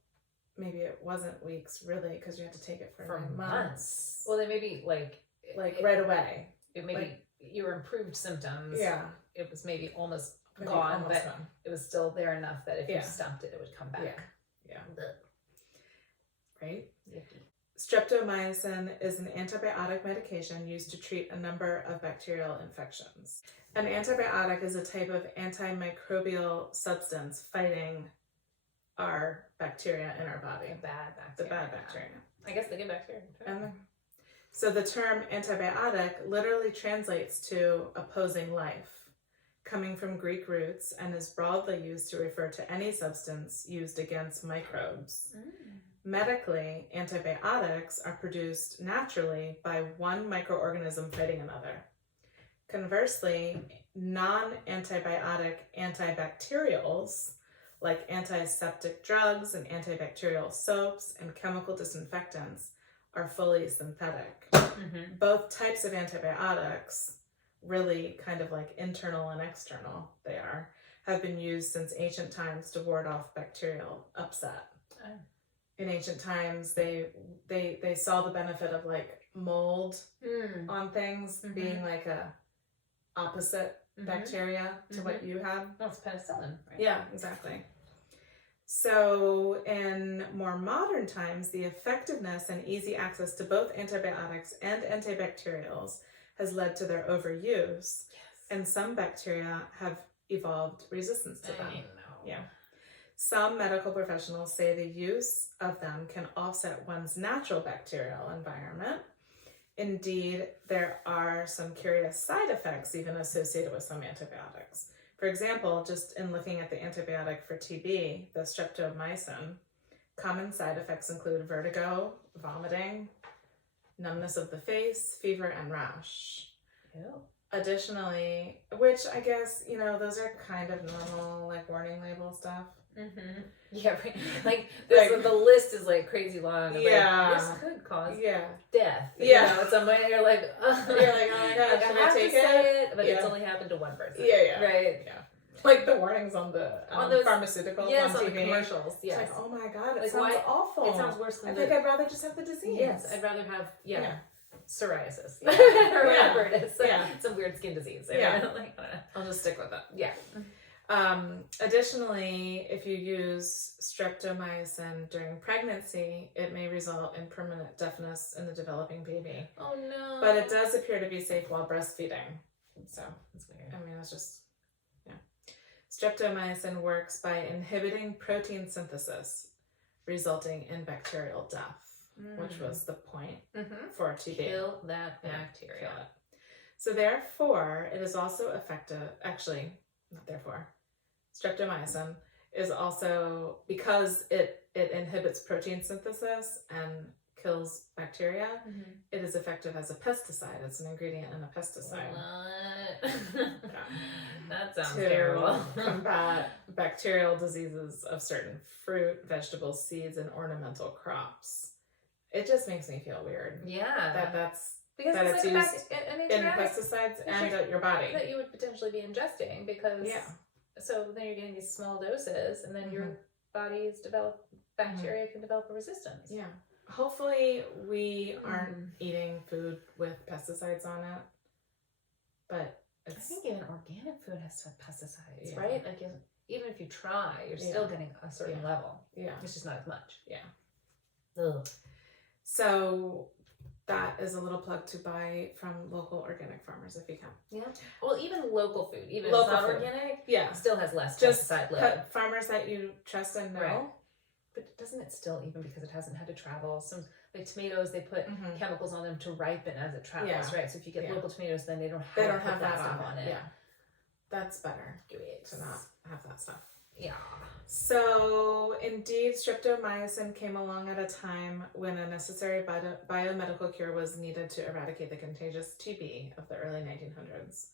maybe it wasn't weeks, really, because you had to take it for 9 months. Well, they maybe right away. It maybe your improved symptoms. Yeah. It was maybe almost gone, but gone. It was still there enough that if you stumped it, it would come back. Yeah. Right? Streptomycin is an antibiotic medication used to treat a number of bacterial infections. An antibiotic is a type of antimicrobial substance fighting our bacteria in our body. The bad bacteria. I guess the good bacteria. So the term antibiotic literally translates to opposing life, coming from Greek roots, and is broadly used to refer to any substance used against microbes. Medically, antibiotics are produced naturally by one microorganism fighting another. Conversely, non-antibiotic antibacterials, like antiseptic drugs and antibacterial soaps and chemical disinfectants, are fully synthetic. Mm-hmm. Both types of antibiotics, really kind of like internal and external they are, have been used since ancient times to ward off bacterial upset. In ancient times, they saw the benefit of like mold on things being like a opposite bacteria to what you had. Oh, it's penicillin. Right? Yeah, exactly. So in more modern times, the effectiveness and easy access to both antibiotics and antibacterials has led to their overuse, and some bacteria have evolved resistance to them. I know. Yeah. Some medical professionals say the use of them can offset one's natural bacterial environment. Indeed, there are some curious side effects even associated with some antibiotics. For example, just in looking at the antibiotic for TB, the streptomycin, common side effects include vertigo, vomiting, numbness of the face, fever, and rash. Ew. Additionally, which I guess, those are kind of normal, like, warning label stuff. Mm-hmm. Yeah, right. Like, the list is like crazy long. Yeah. Like, this could cause death. Yeah. At some point you're like, oh my gosh, like, should I have take to say it? But Yeah. it's only happened to one person. Yeah. Right? Yeah. Like the warnings on the those pharmaceuticals yes, on the TV. commercials. Yes. It's like, oh my god, it Like, sounds awful. It sounds worse than I think I'd rather just have the disease. Yes, I'd rather have, psoriasis. Yeah. Or whatever it is. Yeah. Some weird skin disease. Yeah. Like, I'll just stick with it. Yeah. Additionally, if you use streptomycin during pregnancy, it may result in permanent deafness in the developing baby. Oh no. But it does appear to be safe while breastfeeding. So, that's weird. I mean, it's just, Streptomycin works by inhibiting protein synthesis, resulting in bacterial death, which was the point for TB. Kill that bacteria. Kill it. So therefore, it is also effective, actually, not therefore, streptomycin is also, because it inhibits protein synthesis and kills bacteria, it is effective as a pesticide. It's an ingredient in a pesticide. What? That sounds to terrible. combat bacterial diseases of certain fruit, vegetables, seeds, and ornamental crops. It just makes me feel weird. Yeah. That's because that it's it's like used in pesticides and at your body. That you would potentially be ingesting because so then you're getting these small doses and then your body's bacteria can develop a resistance. Yeah. Hopefully we aren't eating food with pesticides on it. But I think even organic food has to have pesticides, right? Like even if you try, you're still getting a certain level. Yeah. It's just not as much. Yeah. Ugh. So that is a little plug to buy from local organic farmers if you can. Yeah. Well, even local food, even local if it's not food. organic, still has less just pesticide load. Farmers that you trust and know. Right. But doesn't it still, even because it hasn't had to travel, some like tomatoes, they put chemicals on them to ripen as it travels, right? So if you get local tomatoes, then they don't have that stuff on it. Yeah. That's better Great. to not have that stuff. Yeah. So, indeed, streptomycin came along at a time when a necessary biomedical cure was needed to eradicate the contagious TB of the early 1900s.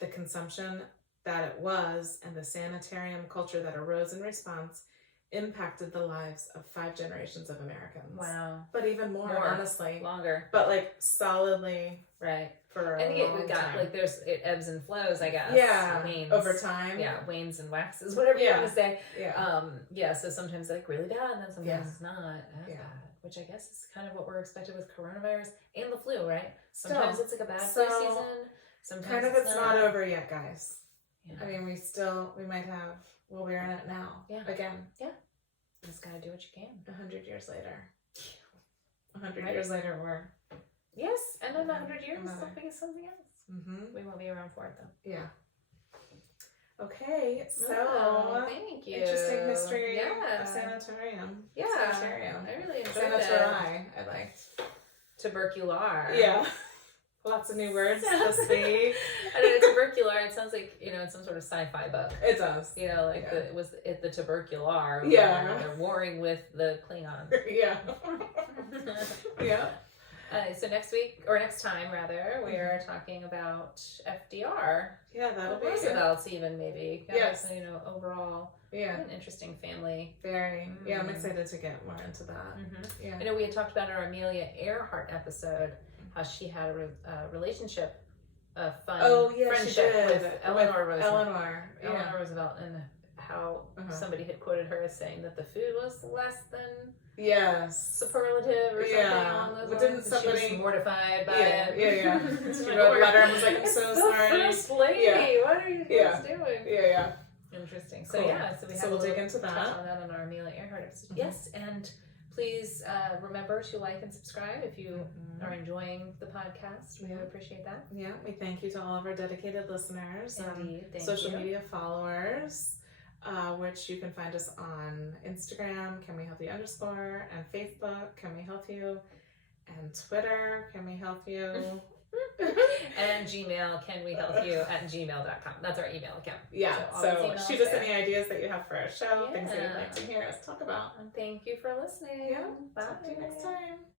The consumption that it was and the sanitarium culture that arose in response impacted the lives of 5 generations of Americans. Wow. But even more honestly. Longer. But like solidly. Right. For a long long we got time. like it ebbs and flows, I guess. Yeah. Wanes. Over time. Yeah. Wanes and waxes, whatever you want to say. Yeah. So sometimes like really bad and then sometimes it's not as bad. Which I guess is kind of what we're expected with coronavirus and the flu, right? Sometimes it's like a bad flu season. Sometimes kind of it's not over yet, guys. Yeah. I mean, we might have, we're in it now. Yeah. Again. Yeah. You just gotta do what you can. 100 years later. 100 years later, we're... Yes, and in 100 years, something is something else. We won't be around for it, though. Yeah. Okay, so... thank you. Interesting history of Sanatorium. Yeah. Sanitarium. I really enjoyed it. Sanatorium, I liked. Tubercular. Yeah. Lots of new words this week. I don't know, tubercular, it sounds like, it's some sort of sci-fi book. It does. Like the tubercular. Yeah. They're warring with the Klingons. Yeah. Yeah. So next time, we are talking about FDR. Yeah, that'll be Roosevelt's even maybe. Yes. Overall. Yeah. An interesting family. Very. Yeah, I'm excited to get more into that. Yeah. I know we had talked about in our Amelia Earhart episode how she had a relationship, a fun friendship with Eleanor Roosevelt. Eleanor Roosevelt, and how somebody had quoted her as saying that the food was less than superlative or something along those lines. Didn't somebody... She was mortified by it. Yeah. She wrote a letter and was like, I'm so sorry. First lady. What are you guys doing? Yeah. Interesting. Cool. So we'll dig into that. Touch on that on our Amelia Earhart episode. Yes, and please remember to like and subscribe if you are enjoying the podcast. We would appreciate that. Yeah, we thank you to all of our dedicated listeners, Indeed. Thank social you. media followers. which you can find us on Instagram, Can We Help You _, and Facebook, Can We Help You, and Twitter, Can We Help You. And Gmail, canwehelpyou@gmail.com. That's our email account. Yeah, so shoot us any ideas that you have for our show, things that you'd like to hear us talk about. And thank you for listening. Yeah, Bye. talk to you next time.